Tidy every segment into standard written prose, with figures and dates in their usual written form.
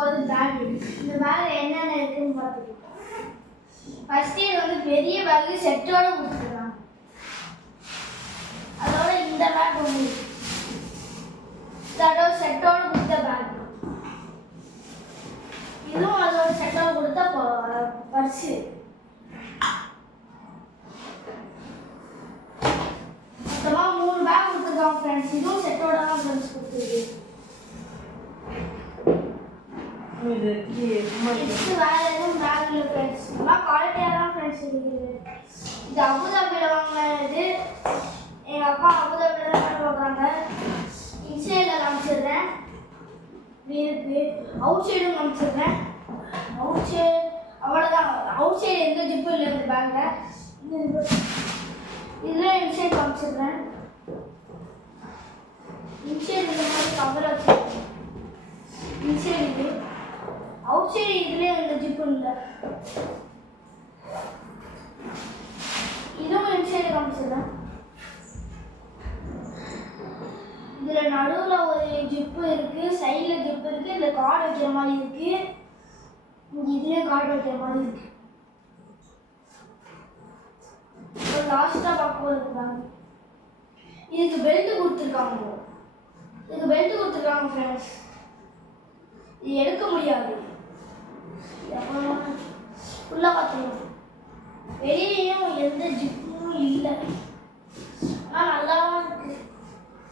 ஒரு பேக். இந்த பேக் என்னென்ன இருக்குன்னு பார்த்துக்கலாம். ஃபர்ஸ்ட் இது வந்து பெரிய பேக் செட்டோட கொடுத்துருக்காங்க. அதோட இந்த பேக் ஒன்று அதோட செட்டோட கொடுத்த பேக். இதுவும் அதோட செட்டோட கொடுத்த பர்ஸு. மொத்தமாக 3 பேக் கொடுத்துருக்காங்க ஃப்ரெண்ட்ஸ். இதுவும் செட்டோட தான் ஃப்ரெண்ட்ஸ் கொடுத்துருக்கு. இது வேற எதுவும் பேக் இல்லை ஃப்ரெண்ட்ஸ். நல்லா குவாலிட்டியாக தான் ஃப்ரெண்ட்ஸ் இருக்குது. இது அபுதாபியில் வாங்கினது. எங்கள் அப்பா அபுதாபியில் தான் பார்க்குறாங்க. இன்சைடில் காமிச்சிடுறேன். இருக்கு அவுட் சைடும் காமிச்சிடுறேன். அவுட் சைடு அவ்வளோதான். அவுட் சைடு எந்த ஜிப்பும் இல்லை இந்த பேக்கில். இதில் இன்சைட் காமிச்சிடுறேன். இன்சைட் இந்த மாதிரி கவர் வச்சுருக்கேன். இன்சைடு இது. அவுட் சைடு இதுலேயே எந்த ஜிப்பும் இல்லை. இதுவும் இன்சைடு காமிச்சிடுறேன். இதில் நடுவில் ஒரு ஜிப்பு இருக்குது, சைடில் ஜிப்பு இருக்குது, இதில் கார்டு வைக்கிற மாதிரி இருக்குது, இதுலேயும் கார்டு வைக்கிற மாதிரி இருக்குது. இப்போ லாஸ்ட்டாக பார்க்க இருக்காங்க. இதுக்கு பெல்ட் கொடுத்துருக்காங்க. இதுக்கு பெல்ட் கொடுத்துருக்காங்க ஃப்ரெண்ட்ஸ். இது எடுக்க முடியாது. அப்புறம் ஃபுல்லாக பார்த்துக்கலாம். வெளியேயும் எந்த ஜிப்பும் இல்லை. ஆனால் நல்லாவும் இருக்குது.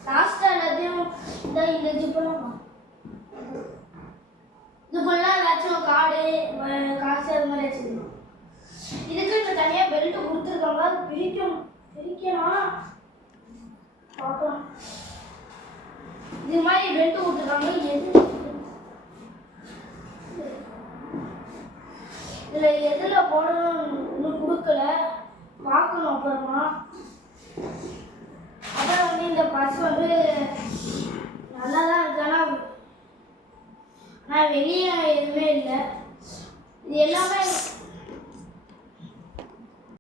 லாஸ்ட்டாக எல்லாத்தையும் இந்த ஜிப்பெல்லாம் இது ஃபுல்லாக ஏதாச்சும் கார்டு காசு அது மாதிரி வச்சுக்கணும். இதுக்கு இந்த தனியாக பெல்ட்டு கொடுத்துருக்காங்க. அது பிரிக்கணும் பார்க்கலாம். இது மாதிரி பெல்ட்டு கொடுத்துருக்காங்க. இதில் எதில் போடணும் இன்னும் கொடுக்கல, பார்க்கணும் அப்புறமா. அப்புறம் வந்து இந்த பர்ஸ் வந்து நல்லா தான் இருக்கு. ஆனால் வெளியே எதுவுமே இல்லை. இது எல்லாமே